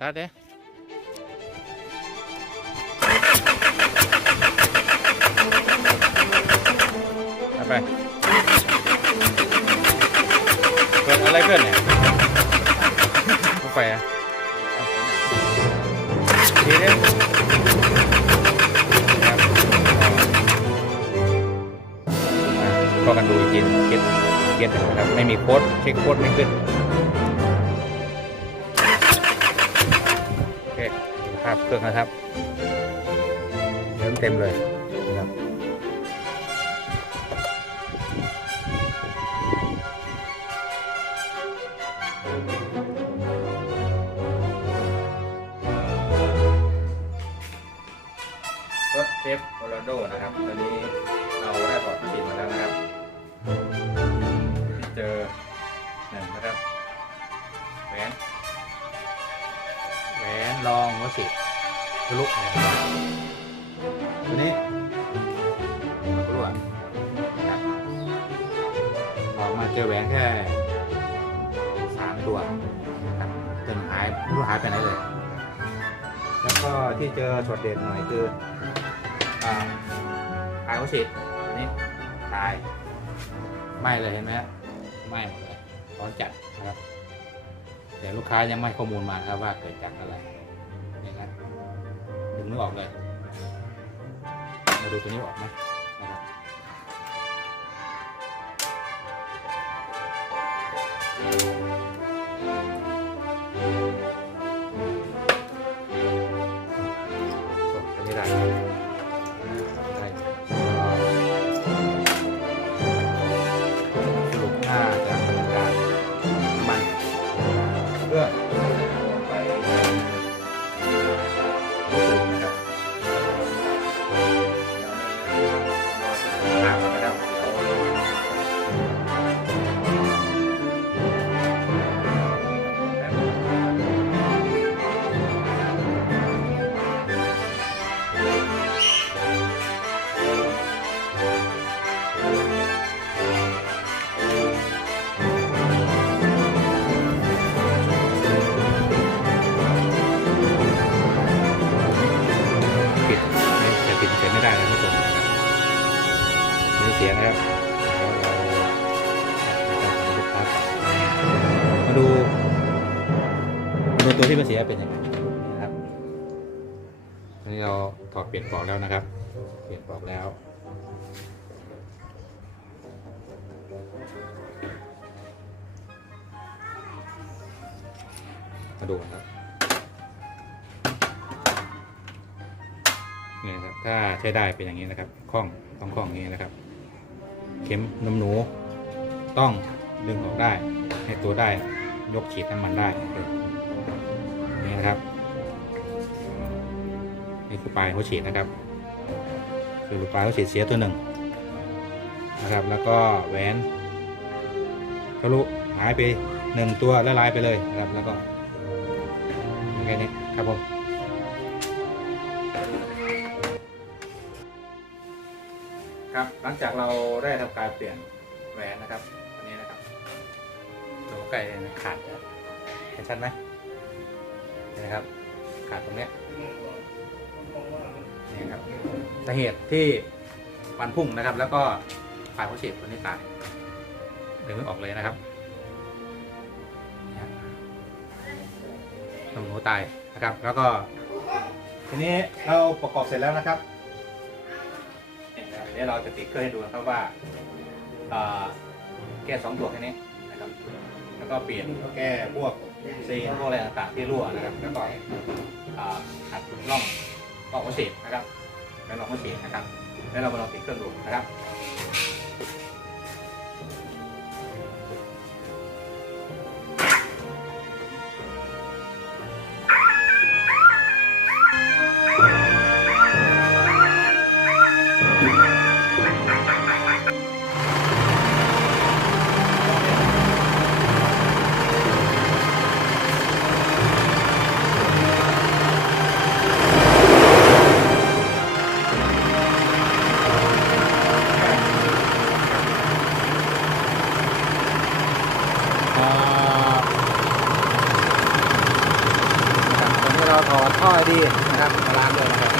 ตัดเด้ไปเกิดอะไรขึ้นเนี่ยรถไฟอะทีนี้ครับอ่าก็กันดูอีกทีหนึ่งเก็ตเก็ตนะครับ ไม่มีโค้ดเช็คโค้ดไม่ขึ้น ภาพเครื่องนะครับเริ่มเต็มเลยนะครับรถเชฟโอลาโดนะครับตอนนี้เราได้ถอดฉีดมาแล้วนะครับที่เจอหนึ่งนะครับแหวนแหวนรองวสิ ทะลุนะครับตัวนี้ทะลุอะนะครับออกมาเจอแหวนแค่สามตัวนะครับจนหายไม่รู้หายไปไหนเลย แล้วก็ที่เจอช็อตเด็ดหน่อยคืออ่าตายวสิตัวนี้ตายไหม้เลยเห็นไหมไหม้หมดเลยร้อนจัดนะครับแต่ลูกค้ายังไม่ข้อมูลมาครับว่าเกิดจากอะไร ดึงไม่ออกเลย มาดูตัวนี้ออกไหมนะครับโอ้ ตัวที่มันเสียเป็นยังไงนะครับอันนี้เราถอดเปลี่ยนปลอกแล้วนะครับ เปลี่ยนปลอกแล้วมาดูนะครับนี่นะครับ ถ้าใช้ได้เป็นอย่างนี้นะครับคล้องต้องคล้องอย่างนี้นะครับ เข็มนมหนูต้องดึงออกได้ ให้ตัวได้ยกฉีดน้ำมันได้ นี่นะครับ นี่คือปลายหัวฉีดนะครับ คือปลายหัวฉีดเสียตัวหนึ่งนะครับ แล้วก็แหวนทะลุหายไปหนึ่งตัวละลายไปเลยนะครับ แล้วก็แค่นี้ครับผมครับหลังจากเราได้ทำการเปลี่ยนแหวนนะครับอันนี้นะครับตัวไก่ขาดเห็นชัดไหม นี่นะครับ ขาดตรงเนี้ยนี่ครับสาเหตุที่ฟันพุ่งนะครับ แล้วก็ปลายหัวเฉียดตัวนี้ตายดึงไม่ออกเลยนะครับเนี่ยหนูตายนะครับ แล้วก็ ทีนี้เราประกอบเสร็จแล้วนะครับเดี๋ยวเราจะติดเครื่องให้ดูนะครับว่าอ่าแก้สองตัวแค่นี้นะครับ แล้วก็เปลี่ยนก็แก้พวก ซีนพวกอะไรต่างๆที่รั่วนะครับ แล้วก็ขัดร่องร่องหัวเสียบนะครับ แล้วลองหัวเสียนะครับ แล้วเรามาลองติดเครื่องดูนะครับ นะครับมาล้างด้วยนะครับ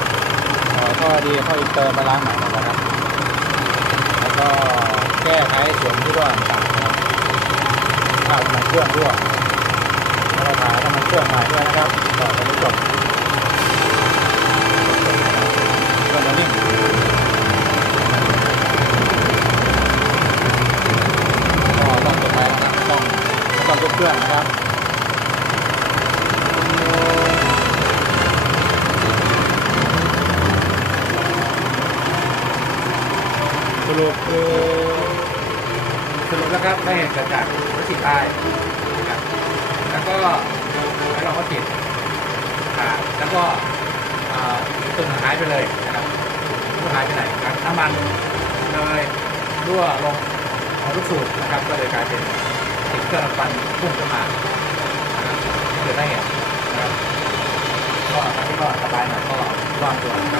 ต่อดีท่ออินเตอร์มาล้างใหม่นะครับ แล้วก็แก้ไขส่วนที่รั่วต่างๆนะครับข้าวน้ำมันเครื่องรั่วแล้วก็ถ่ายน้ำมันเครื่องใหม่ด้วยนะครับต่อไปนี้จบเครื่องมันนิ่งก็ต้องจบไปนะครับต้องต้องยกเครื่องนะครับ สรุปคือสรุปแล้วก็ได้เห็นกระจากวัชิตายนะครับแล้วก็ไว้รองวัชิตขาดแล้วก็ตุ่นหายไปเลยนะครับตุ่นหายไปไหนครับน้ำมันเลยรั่วลงของลูกสูตรนะครับ ก็เลยกลายเป็นติดเครื่องปั่นพุ่งขึ้นมานะครับเกิดได้เหตุนะครับก็ที่ก็สบายหน่อยก็วางตัวนะครับ